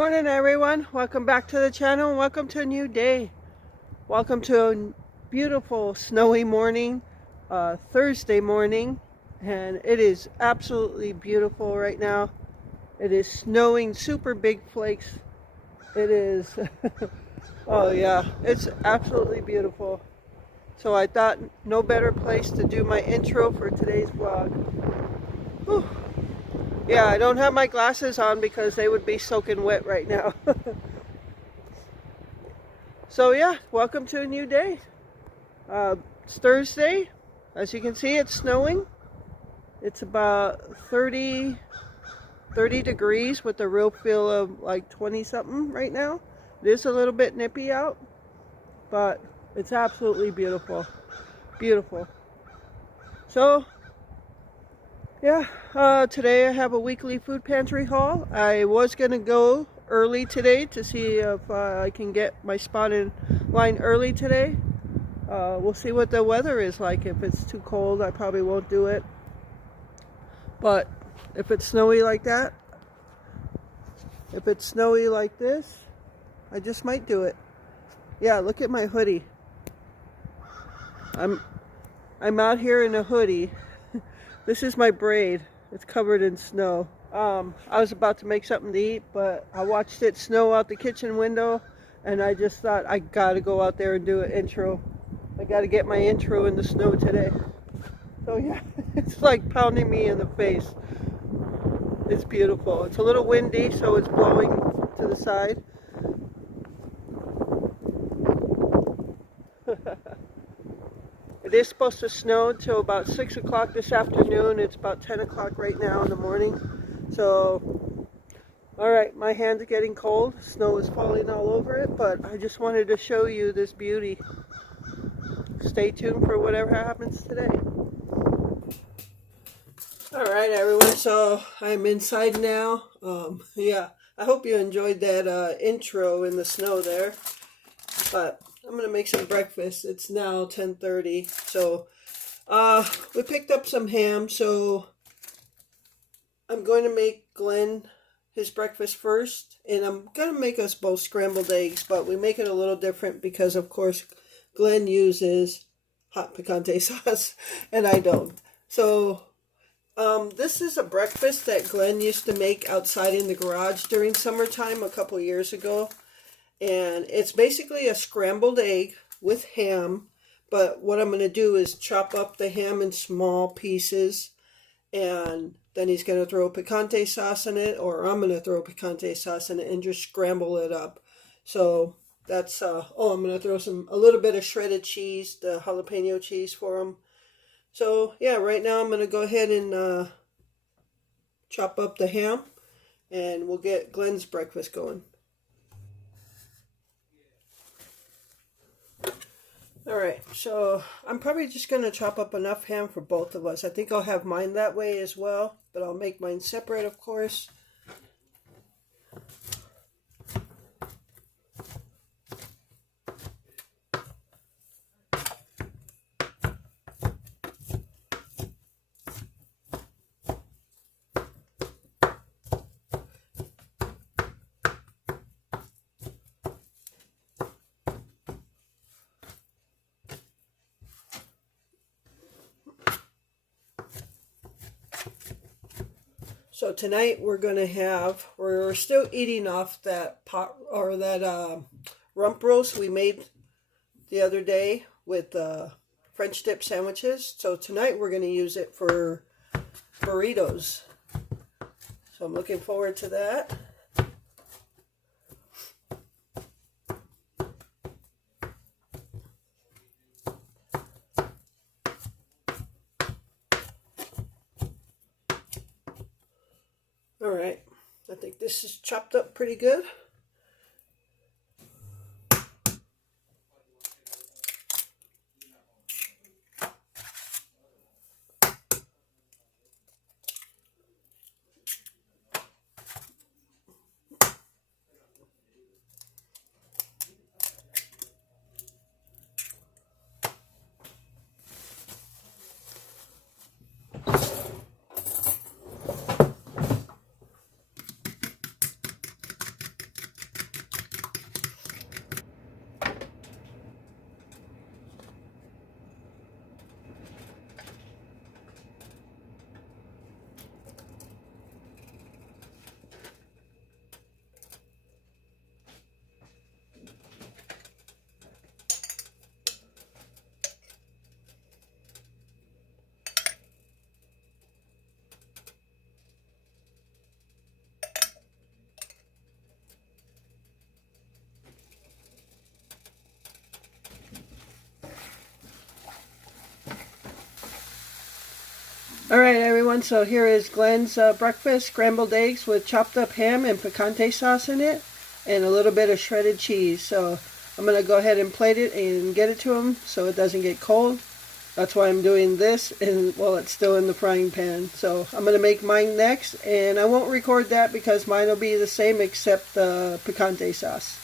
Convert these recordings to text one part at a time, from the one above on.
Morning everyone, welcome back to the channel. Welcome to a new day. Welcome to a beautiful snowy morning, Thursday morning, and it is absolutely beautiful right now. It is snowing super big flakes. It is oh yeah, it's absolutely beautiful. So I thought no better place to do my intro for today's vlog. Whew. Yeah, I don't have my glasses on because they would be soaking wet right now. So yeah, welcome to a new day. It's Thursday. As you can see, it's snowing. It's about 30 degrees with a real feel of like 20 something right now. It is a little bit nippy out, but it's absolutely beautiful. Beautiful. So yeah, today I have a weekly food pantry haul. I was going to go early today to see if I can get my spot in line early today. We'll see what the weather is like. If it's too cold, I probably won't do it. But if it's snowy like that, if it's snowy like this, I just might do it. Yeah, look at my hoodie. I'm out here in a hoodie. This is my braid. It's covered in snow. I was about to make something to eat, but I watched it snow out the kitchen window, and I just thought I gotta go out there and do an intro. I gotta get my intro in the snow today. So yeah, it's like pounding me in the face. It's beautiful. It's a little windy, so it's blowing to the side. It is supposed to snow until about 6 o'clock this afternoon. It's about 10 o'clock right now in the morning. So, alright, my hands are getting cold. Snow is falling all over it, but I just wanted to show you this beauty. Stay tuned for whatever happens today. Alright everyone, so I'm inside now. Yeah, I hope you enjoyed that intro in the snow there. But I'm going to make some breakfast. It's now 10:30. So we picked up some ham. So I'm going to make Glenn his breakfast first. And I'm going to make us both scrambled eggs. But we make it a little different because, of course, Glenn uses hot picante sauce and I don't. So this is a breakfast that Glenn used to make outside in the garage during summertime a couple years ago. And it's basically a scrambled egg with ham. But what I'm going to do is chop up the ham in small pieces. And then he's going to throw picante sauce in it. Or I'm going to throw picante sauce in it and just scramble it up. So that's, I'm going to throw a little bit of shredded cheese, the jalapeno cheese for him. So yeah, right now I'm going to go ahead and chop up the ham. And we'll get Glenn's breakfast going. Alright, so I'm probably just going to chop up enough ham for both of us. I think I'll have mine that way as well, but I'll make mine separate, of course. So tonight we're still eating off that pot or that rump roast we made the other day with French dip sandwiches. So tonight we're going to use it for burritos. So I'm looking forward to that. Alright, I think this is chopped up pretty good. Alright everyone, so here is Glenn's breakfast, scrambled eggs with chopped up ham and picante sauce in it, and a little bit of shredded cheese. So I'm going to go ahead and plate it and get it to him so it doesn't get cold. That's why I'm doing this, and well, it's still in the frying pan. So I'm going to make mine next, and I won't record that because mine will be the same except the picante sauce.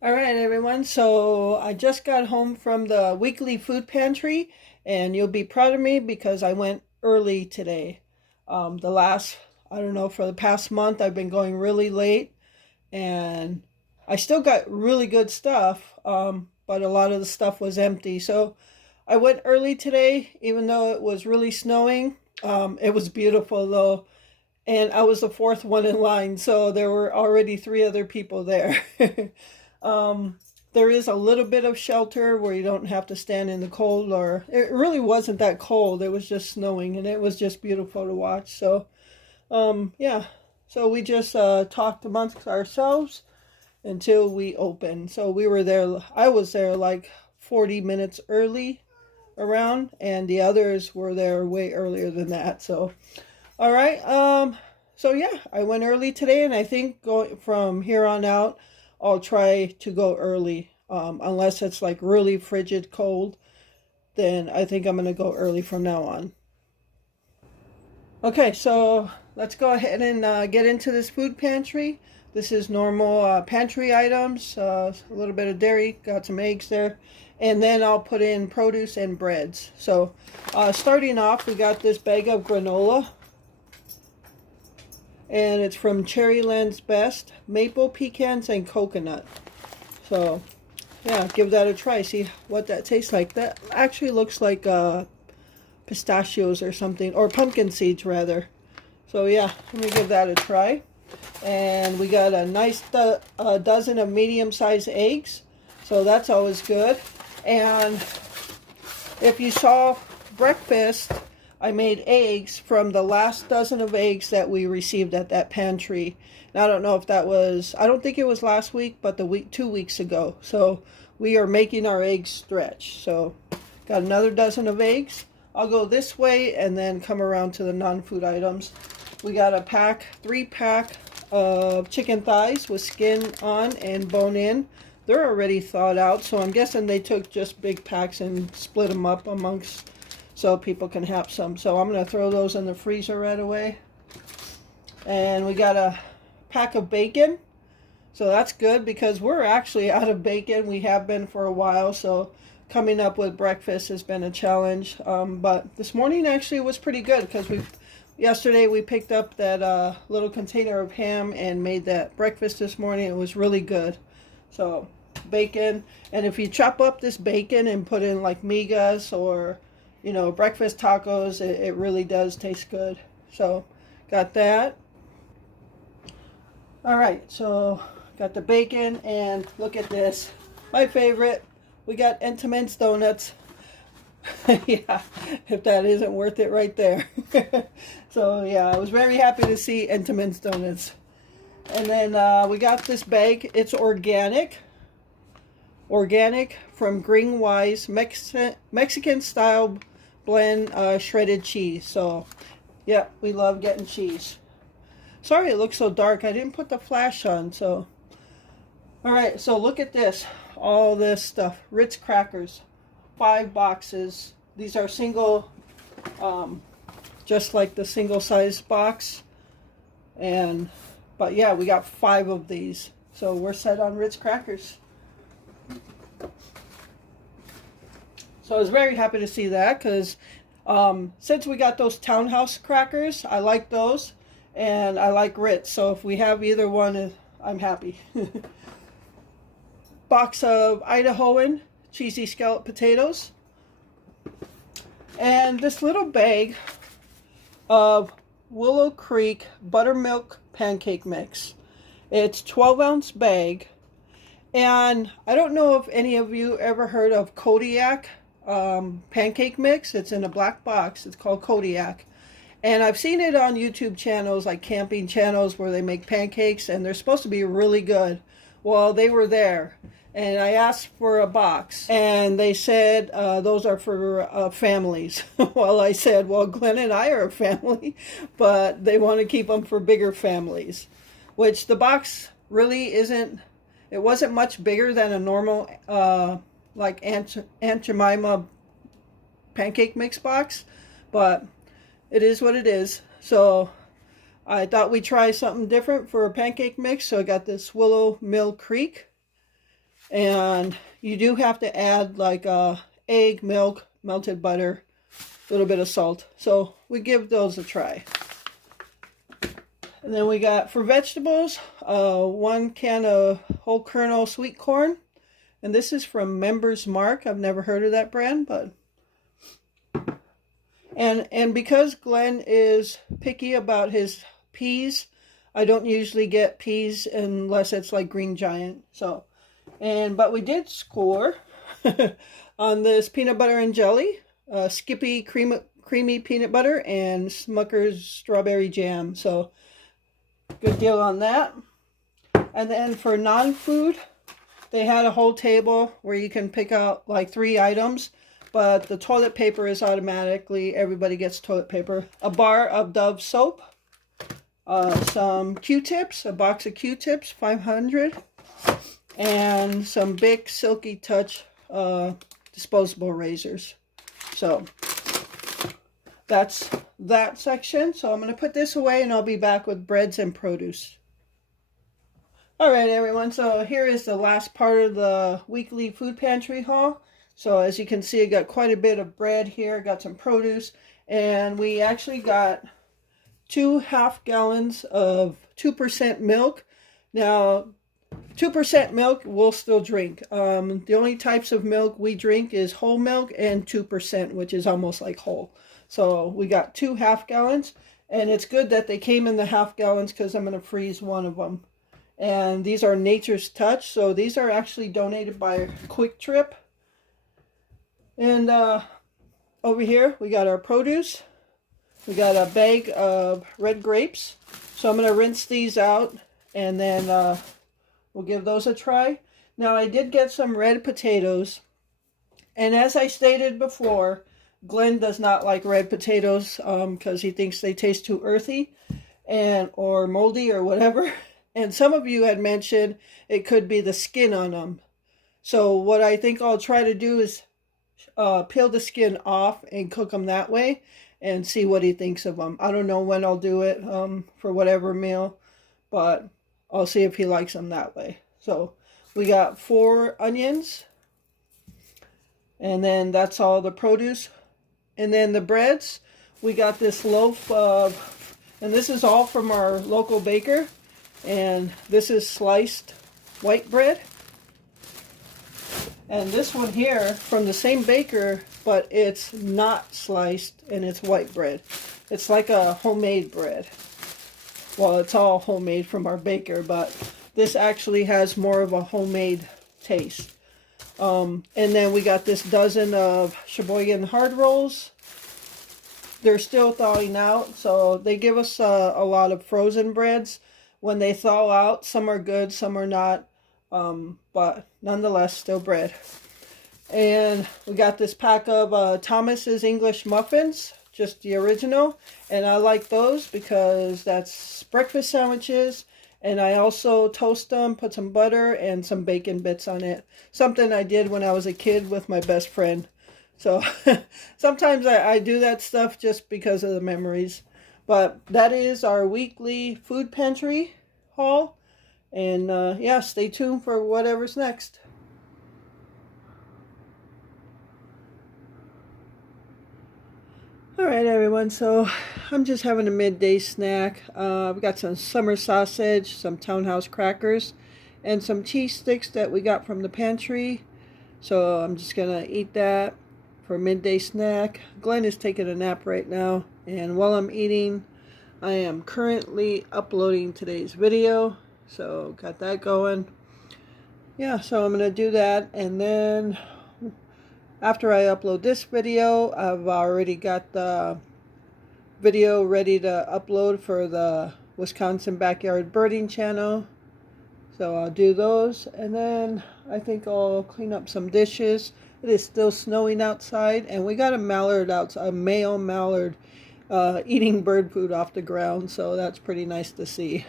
Alright everyone, so I just got home from the weekly food pantry, and you'll be proud of me because I went early today. I don't know, for the past month I've been going really late, and I still got really good stuff, but a lot of the stuff was empty. So I went early today, even though it was really snowing. It was beautiful though, and I was the fourth one in line, so there were already 3 other people there. There is a little bit of shelter where you don't have to stand in the cold, or it really wasn't that cold. It was just snowing, and it was just beautiful to watch. So, yeah. So we just talked amongst ourselves until we opened. So we were there. I was there like 40 minutes early around, and the others were there way earlier than that. So, all right. So yeah, I went early today, and I think going from here on out, I'll try to go early, unless it's like really frigid cold, then I think I'm going to go early from now on. Okay, so let's go ahead and get into this food pantry. This is normal pantry items, a little bit of dairy, got some eggs there, and then I'll put in produce and breads. So starting off, we got this bag of granola. And it's from Cherryland's Best, maple, pecans, and coconut. So, yeah, give that a try. See what that tastes like. That actually looks like pistachios or something, or pumpkin seeds rather. So yeah, let me give that a try. And we got a nice dozen of medium-sized eggs. So that's always good. And if you saw breakfast, I made eggs from the last dozen of eggs that we received at that pantry. And I don't know if that was, I don't think it was last week, but 2 weeks ago. So we are making our eggs stretch. So got another dozen of eggs. I'll go this way and then come around to the non-food items. We got a 3-pack of chicken thighs with skin on and bone in. They're already thawed out, so I'm guessing they took just big packs and split them up amongst so people can have some. So I'm going to throw those in the freezer right away. And we got a pack of bacon. So that's good because we're actually out of bacon. We have been for a while. So coming up with breakfast has been a challenge. But this morning actually was pretty good because yesterday we picked up that little container of ham and made that breakfast this morning. It was really good. So bacon. And if you chop up this bacon and put in like migas or breakfast tacos, it really does taste good. So got that. All right, so got the bacon, and look at this, my favorite. We got Entenmann's donuts. Yeah, if that isn't worth it right there. So yeah, I was very happy to see Entenmann's donuts. And then we got this bag. It's organic from Greenwise Mexican style blend shredded cheese. So yeah, we love getting cheese. Sorry it looks so dark, I didn't put the flash on. So all right, so look at this, all this stuff. Ritz crackers, 5 boxes. These are single, just like the single size box. But yeah, we got 5 of these, so we're set on Ritz crackers. So I was very happy to see that because since we got those Townhouse crackers, I like those, and I like Ritz. So if we have either one, I'm happy. Box of Idahoan cheesy scallop potatoes. And this little bag of Willow Creek buttermilk pancake mix. It's 12-ounce bag. And I don't know if any of you ever heard of Kodiak pancake mix. It's in a black box. It's called Kodiak. And I've seen it on YouTube channels, like camping channels, where they make pancakes, and they're supposed to be really good. Well, they were there, and I asked for a box, and they said those are for families. Well, I said, well, Glenn and I are a family, but they want to keep them for bigger families, which the box really isn't. It wasn't much bigger than a normal, like Aunt Jemima pancake mix box, but it is what it is. So I thought we'd try something different for a pancake mix. So I got this Willow Mill Creek. And you do have to add like egg, milk, melted butter, a little bit of salt. So we give those a try. And then we got, for vegetables, 1 can of whole kernel sweet corn. And this is from Members Mark. I've never heard of that brand, but... And because Glenn is picky about his peas, I don't usually get peas unless it's like Green Giant. So, but we did score on this peanut butter and jelly, Skippy creamy peanut butter, and Smucker's strawberry jam. So, good deal on that. And then for non-food, they had a whole table where you can pick out like 3 items. But the toilet paper is automatically, everybody gets toilet paper. A bar of Dove soap. Some Q-tips, a box of Q-tips, 500. And some Bic Silky Touch disposable razors. So, that's that section. So I'm going to put this away and I'll be back with breads and produce. Alright everyone, so here is the last part of the weekly food pantry haul. So as you can see, I got quite a bit of bread here, got some produce, and we actually got 2 half gallons of 2% milk. Now, 2% milk we'll still drink. The only types of milk we drink is whole milk and 2%, which is almost like whole. So we got 2 half gallons, and it's good that they came in the half gallons because I'm going to freeze one of them. And these are Nature's Touch, so these are actually donated by Quick Trip. And over here, we got our produce. We got a bag of red grapes. So I'm going to rinse these out, and then we'll give those a try. Now, I did get some red potatoes. And as I stated before, Glenn does not like red potatoes because he thinks they taste too earthy or moldy or whatever. And some of you had mentioned it could be the skin on them. So what I think I'll try to do is peel the skin off and cook them that way and see what he thinks of them. I don't know when I'll do it for whatever meal, but I'll see if he likes them that way. So we got 4 onions, and then that's all the produce. And then the breads, we got this loaf of, and this is all from our local baker, and this is sliced white bread. And this one here from the same baker, but it's not sliced and it's white bread. It's like a homemade bread. Well, it's all homemade from our baker, but this actually has more of a homemade taste. And then we got this dozen of Sheboygan hard rolls. They're still thawing out, so they give us a lot of frozen breads. When they thaw out, some are good, some are not. But nonetheless, still bread. And we got this pack of Thomas's English muffins, just the original. And I like those because that's breakfast sandwiches. And I also toast them, put some butter and some bacon bits on it. Something I did when I was a kid with my best friend. So sometimes I do that stuff just because of the memories. But that is our weekly food pantry haul. And yeah, stay tuned for whatever's next. Alright everyone, so I'm just having a midday snack. I've got some summer sausage, some Townhouse crackers, and some cheese sticks that we got from the pantry. So I'm just going to eat that for a midday snack. Glenn is taking a nap right now, and while I'm eating, I am currently uploading today's video. So got that going. Yeah, so I'm going to do that, and then after I upload this video, I've already got the video ready to upload for the Wisconsin Backyard Birding channel. So I'll do those, and then I think I'll clean up some dishes. It is still snowing outside, and we got a mallard outside, a male mallard, eating bird food off the ground, so that's pretty nice to see.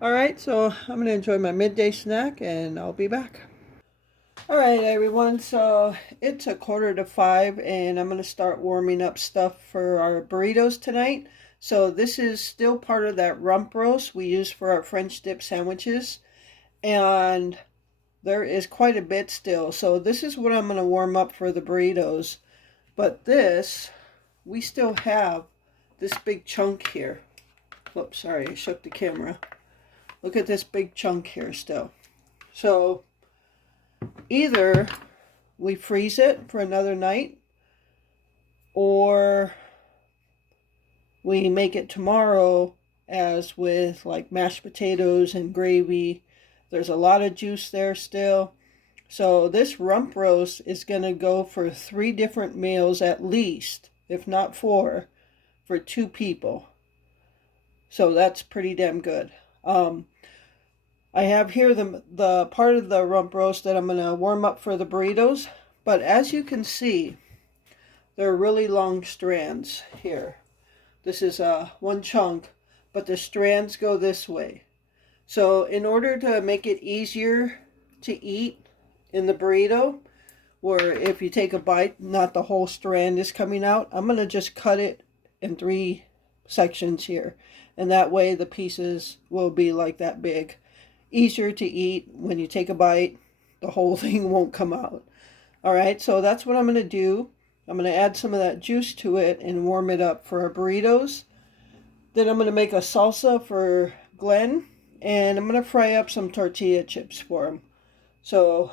Alright, so I'm going to enjoy my midday snack, and I'll be back. Alright everyone, so it's 4:45, and I'm going to start warming up stuff for our burritos tonight. So this is still part of that rump roast we use for our French dip sandwiches. And there is quite a bit still. So this is what I'm going to warm up for the burritos. But this, we still have this big chunk here. Whoops, sorry, I shook the camera. Look at this big chunk here still. So either we freeze it for another night, or we make it tomorrow as with like mashed potatoes and gravy. There's a lot of juice there still. So this rump roast is going to go for 3 different meals at least, if not 4, for 2 people. So that's pretty damn good. I have here the part of the rump roast that I'm going to warm up for the burritos. But as you can see, there are really long strands here. This is one chunk, but the strands go this way. So in order to make it easier to eat in the burrito, or if you take a bite, not the whole strand is coming out, I'm going to just cut it in 3 sections here. And that way the pieces will be like that big. Easier to eat. When you take a bite, the whole thing won't come out. Alright, so that's what I'm going to do. I'm going to add some of that juice to it and warm it up for our burritos. Then I'm going to make a salsa for Glenn. And I'm going to fry up some tortilla chips for him. So,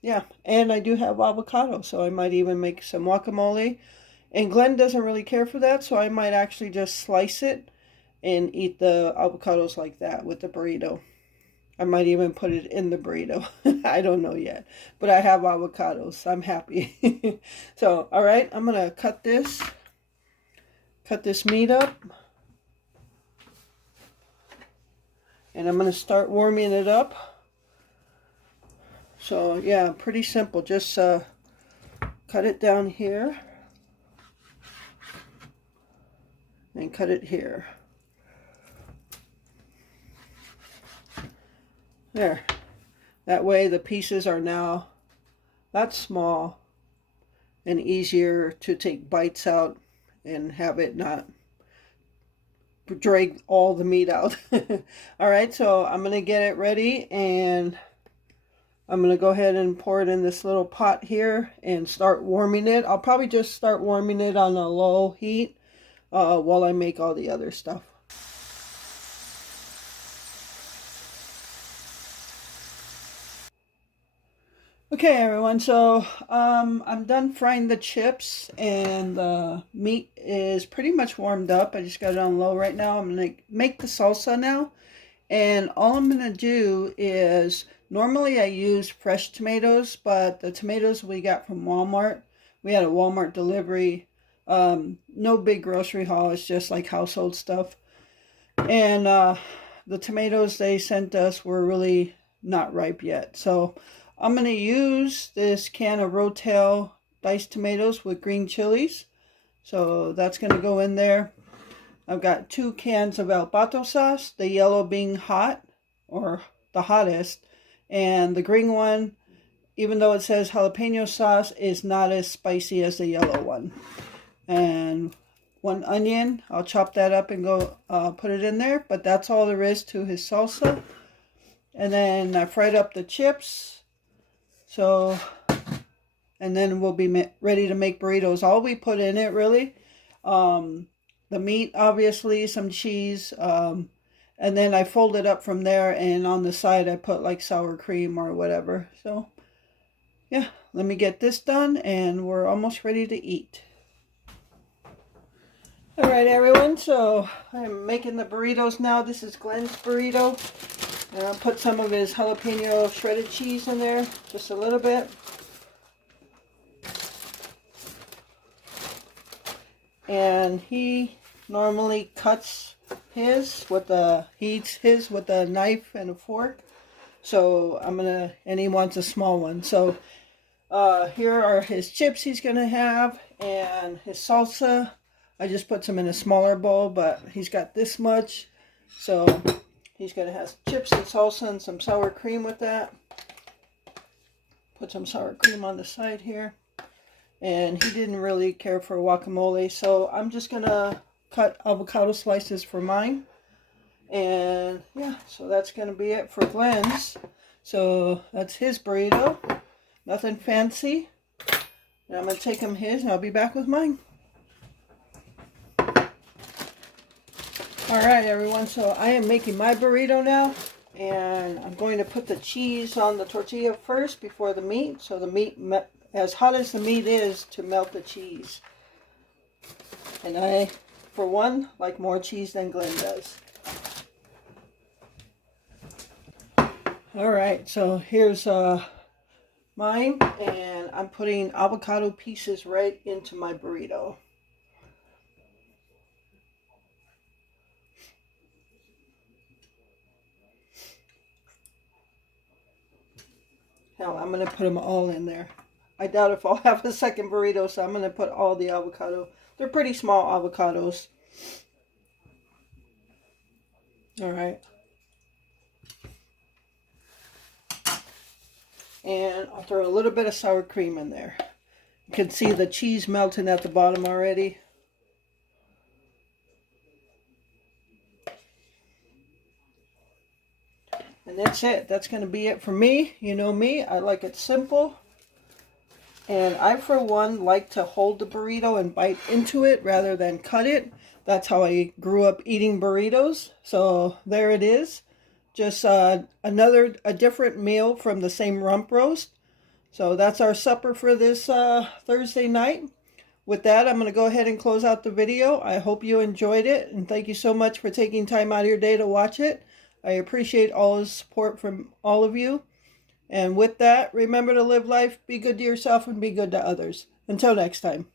yeah. And I do have avocado, so I might even make some guacamole. And Glenn doesn't really care for that, so I might actually just slice it and eat the avocados like that with the burrito. I might even put it in the burrito. I don't know yet. But I have avocados. I'm happy. So, alright. I'm going to cut this meat up. And I'm going to start warming it up. So, yeah, pretty simple. Just cut it down here. And cut it here. There. That way the pieces are now that small and easier to take bites out and have it not drag all the meat out. Alright, so I'm going to get it ready, and I'm going to go ahead and pour it in this little pot here and start warming it. I'll probably just start warming it on a low heat while I make all the other stuff. Okay everyone, so I'm done frying the chips, and the meat is pretty much warmed up. I just got it on low right now. I'm going to make the salsa now, and all I'm going to do is, normally I use fresh tomatoes, but the tomatoes we got from Walmart, we had a Walmart delivery, no big grocery haul, it's just like household stuff, and the tomatoes they sent us were really not ripe yet, so I'm going to use this can of Rotel diced tomatoes with green chilies. So that's going to go in there. I've got 2 cans of El Pato sauce, the yellow being hot, or the hottest. And the green one, even though it says jalapeno sauce, is not as spicy as the yellow one. And 1 onion, I'll chop that up and go put it in there. But that's all there is to his salsa. And then I fried up the chips. So, and then we'll be ready to make burritos. All we put in it, really, the meat, obviously, some cheese, and then I fold it up from there, and on the side I put like sour cream or whatever. So, yeah, let me get this done, and we're almost ready to eat. Alright everyone, so I'm making the burritos now. This is Glenn's burrito. And I'll put some of his jalapeno shredded cheese in there, just a little bit. And he normally cuts his with the, he eats his with a knife and a fork. So and he wants a small one. So here are his chips he's gonna have, and his salsa. I just put some in a smaller bowl, but he's got this much. So he's gonna have chips and salsa and some sour cream with that. Put some sour cream on the side here. And he didn't really care for guacamole, so I'm just gonna cut avocado slices for mine. And yeah, so that's gonna be it for Glenn's. So that's his burrito. Nothing fancy. And I'm gonna take him his, and I'll be back with mine. Alright everyone, so I am making my burrito now. And I'm going to put the cheese on the tortilla first before the meat. So the meat, as hot as the meat is, to melt the cheese. And I, for one, like more cheese than Glenn does. Alright, so here's mine. And I'm putting avocado pieces right into my burrito. Now I'm going to put them all in there. I doubt if I'll have a second burrito, so I'm going to put all the avocado. They're pretty small avocados. Alright. And I'll throw a little bit of sour cream in there. You can see the cheese melting at the bottom already. And that's it. That's going to be it for me. You know me. I like it simple. And I, for one, like to hold the burrito and bite into it rather than cut it. That's how I grew up eating burritos. So there it is. Just a different meal from the same rump roast. So that's our supper for this Thursday night. With that, I'm going to go ahead and close out the video. I hope you enjoyed it. And thank you so much for taking time out of your day to watch it. I appreciate all the support from all of you. And with that, remember to live life, be good to yourself, and be good to others. Until next time.